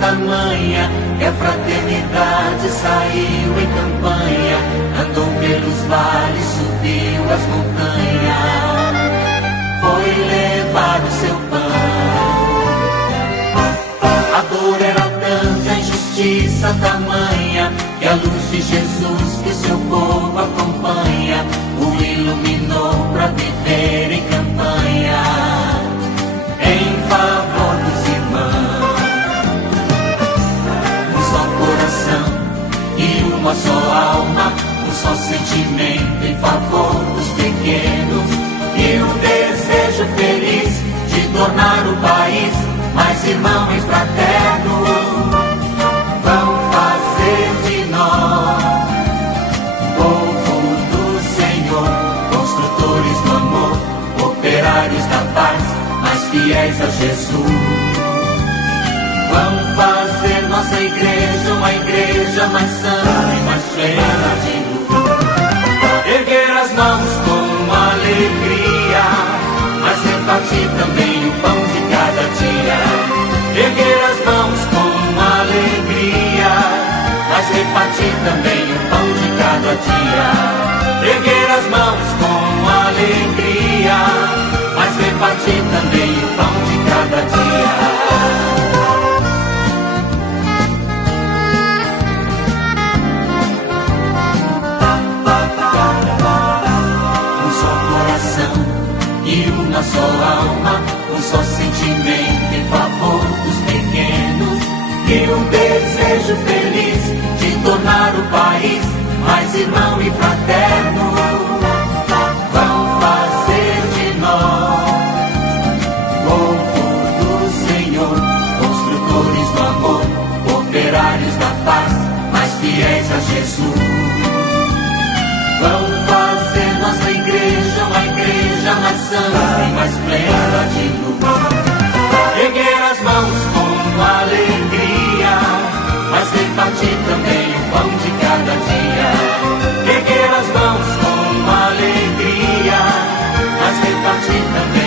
tamanha que a fraternidade saiu em campanha, andou pelos vales, subiu as montanhas, foi levar o seu pão. A dor era tanta, a injustiça tamanha, que a luz de Jesus que o seu povo acompanha o iluminou para viver em campanha em favor dos irmãos. Um só coração e uma só alma, um só sentimento em favor dos pequenos, e o desejo feliz de tornar o país mais irmão e fraterno. Vão fazer de nós povo do Senhor, construtores do amor, operários da paz, mais fiéis a Jesus. Vão fazer nossa igreja uma igreja mais sã e mais plena de luz. Erguer as mãos com alegria, mas repartir também o pão de cada dia. Erguer as mãos com alegria, mas repartir também o pão de cada dia. Erguer as mãos com alegria, mas repartir também o pão de cada dia. E uma só alma, um só sentimento em favor dos pequenos, e um desejo feliz de tornar o país mais irmão e fraterno. Vão fazer de nós povo do Senhor, construtores do amor, operários da paz, mais fiéis a Jesus. Vão fazer nossa igreja uma igreja mais santa e mais plena de luz. Erguer as mãos com alegria, mas repartir também o pão de cada dia. Erguer as mãos com alegria, mas repartir também